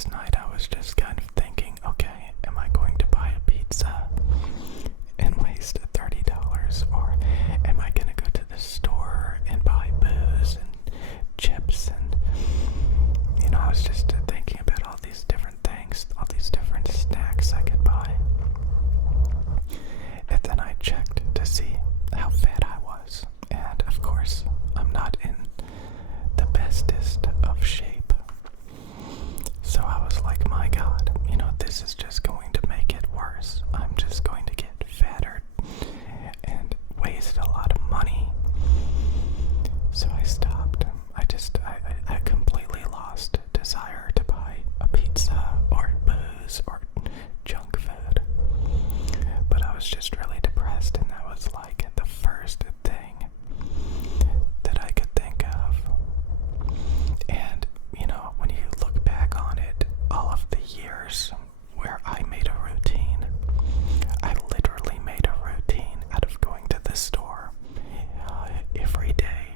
last night I was just kind of thinking, okay, am I going to buy a pizza and waste $30, or am I gonna go to the store and buy booze and chips? And I was just thinking about all these different things, all these different snacks I could buy. And then I checked to see how fat I was, and of course I'm not in the bestest of shape. So I was like, my God, this is just going to make it worse. I'm just going to get fatter and waste a lot of money. So I stopped. I completely lost desire to buy a pizza or booze or junk food. But I was just really depressed, and that was like the first thing that I could think of. And, when you look back on it, all of the years where I made a routine, I literally made a routine out of going to the store every day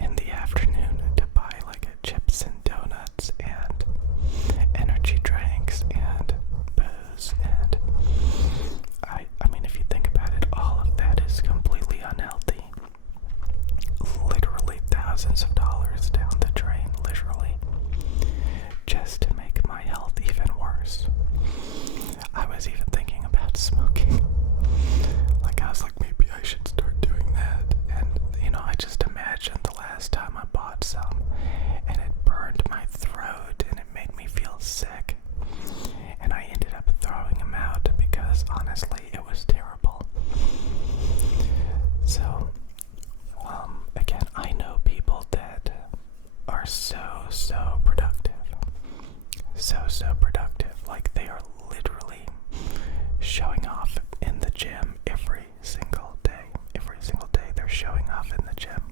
in the afternoon to buy like chips and donuts and energy drinks and booze. And I mean, if you think about it, all of that is completely unhealthy. Literally thousands of dollars down the drain, literally, just to make my health even worse. I was even thinking about smoking. Like, I was like, maybe I should start doing that. And, I just imagined the last time I bought some, and it burned my throat, and it made me feel sick. And I ended up throwing them out because, honestly, it was terrible. So, again, I know people that are so productive. So productive. Like, they are literally showing off in the gym every single day. Every single day they're showing off in the gym.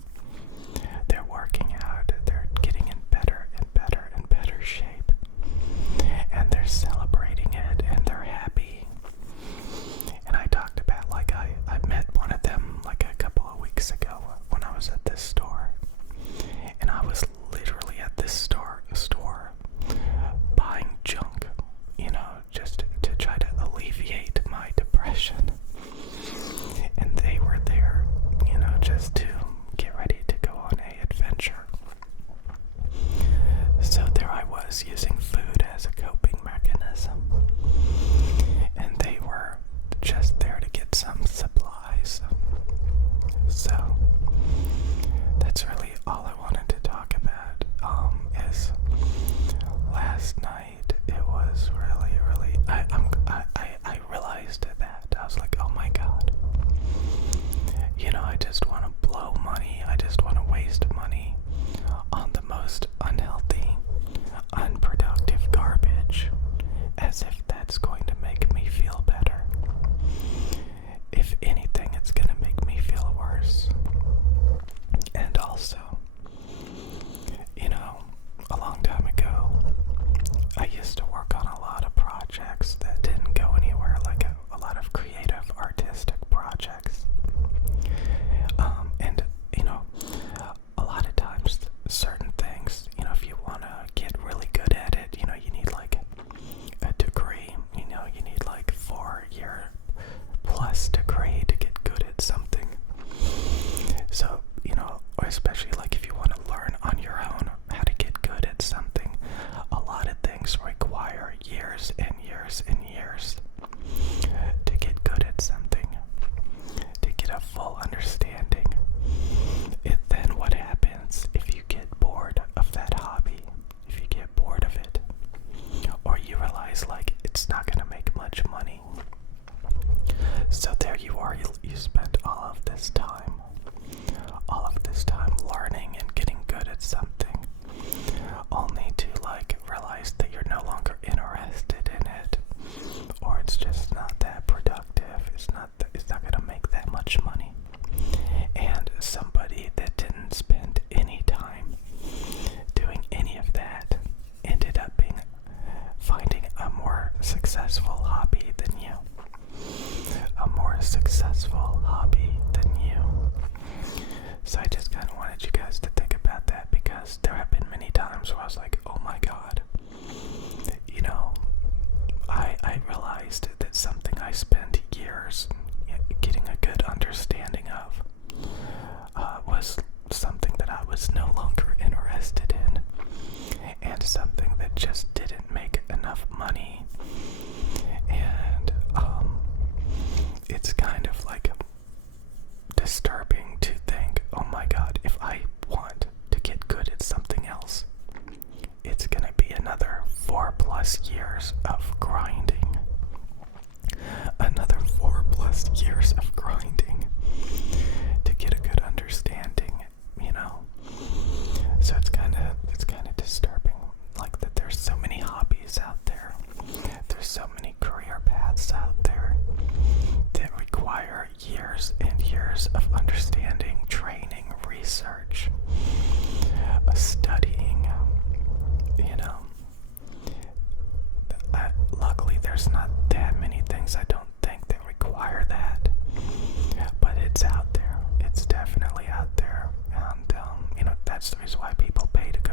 They're working out. They're getting in better and better and better shape. And they're celebrating it, and they're happy. And I talked about, like, I met one of them like a couple of weeks ago when I was at this store. And I was literally at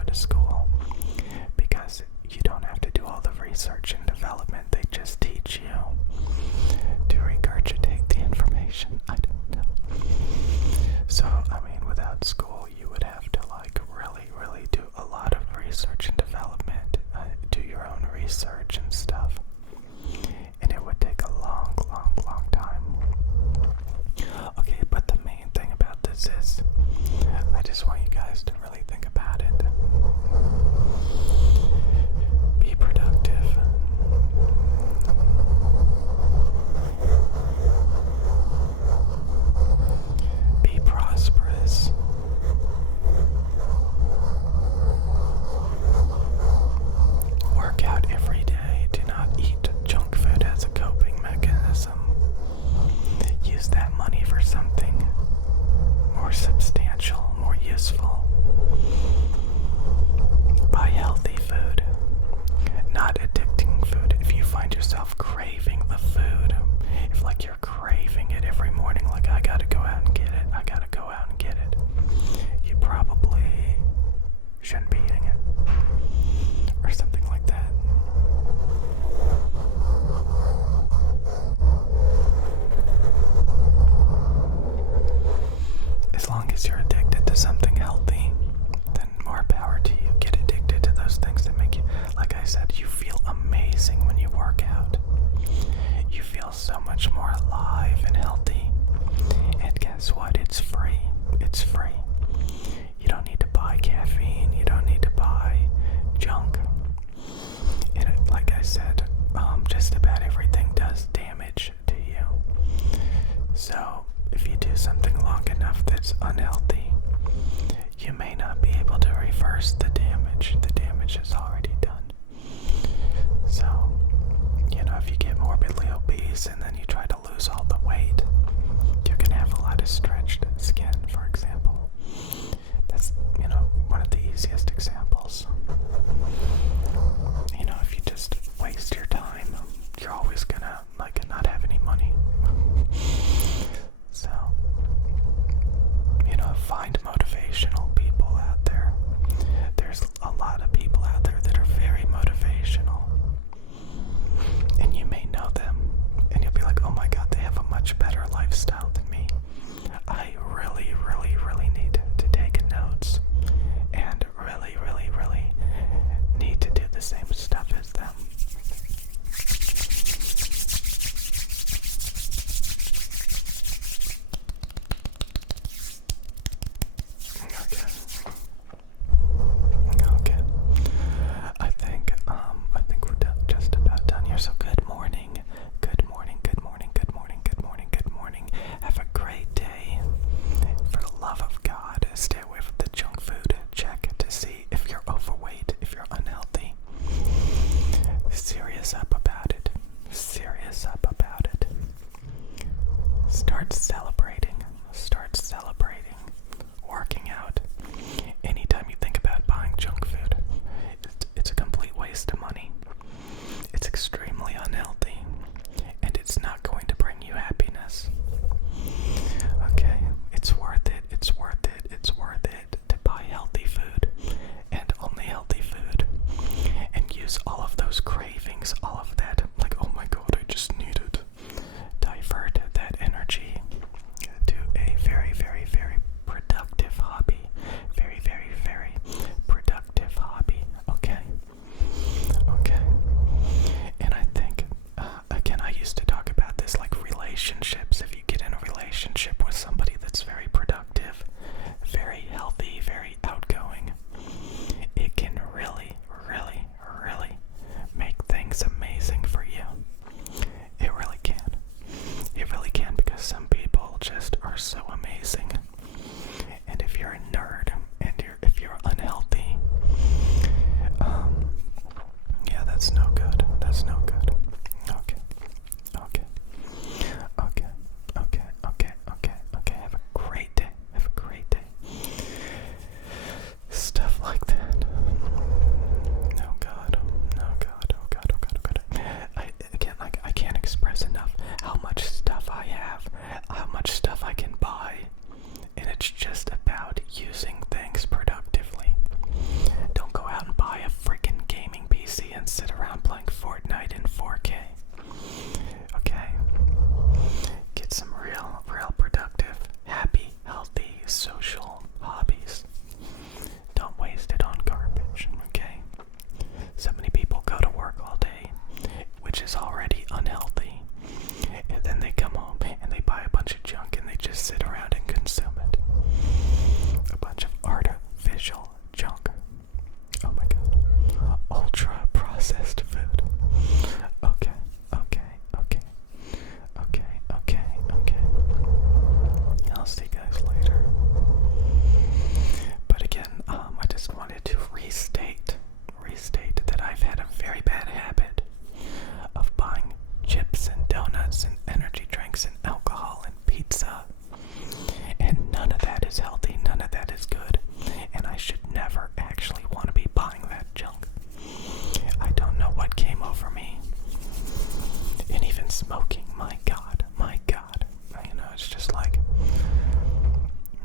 to school, because you don't have to do all the research and development. They just teach you to regurgitate the information. I don't know. So, I mean, without school, you would have to like really do a lot of research and development, do your own research and stuff, and it would take a long time. Okay, but the main thing about this is, I just want you guys to really think about it. Be productive. processed food. Okay, okay, okay, okay, okay, okay. I'll see you guys later. But again, I just wanted to restate that I've had a very bad habit of buying chips and donuts and energy drinks and alcohol and pizza. And none of that is healthy, none of that is good. And I should never actually want to be buying that junk. I don't know what came over me. And even smoking, my God, my God. You know, it's just like,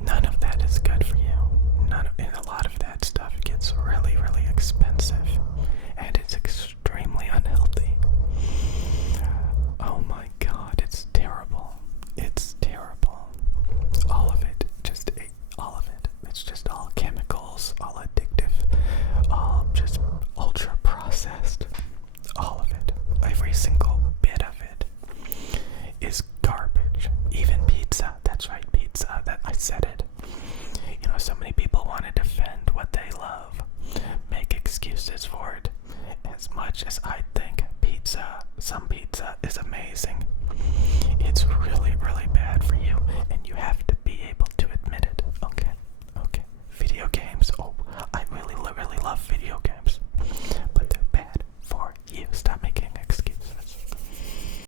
none of that is good for you. And a lot of that stuff gets really, really expensive. And it's extremely unhealthy. Oh my God, it's terrible. It's terrible. All of it. All of it. It's just all chemicals, all addictive, all just ultra processed. All of it. Every single bit of it is garbage. Even pizza. That's right, pizza. That I said it. You know, so many people want to defend what they love, make excuses for it. As much as I think some pizza is amazing, it's really,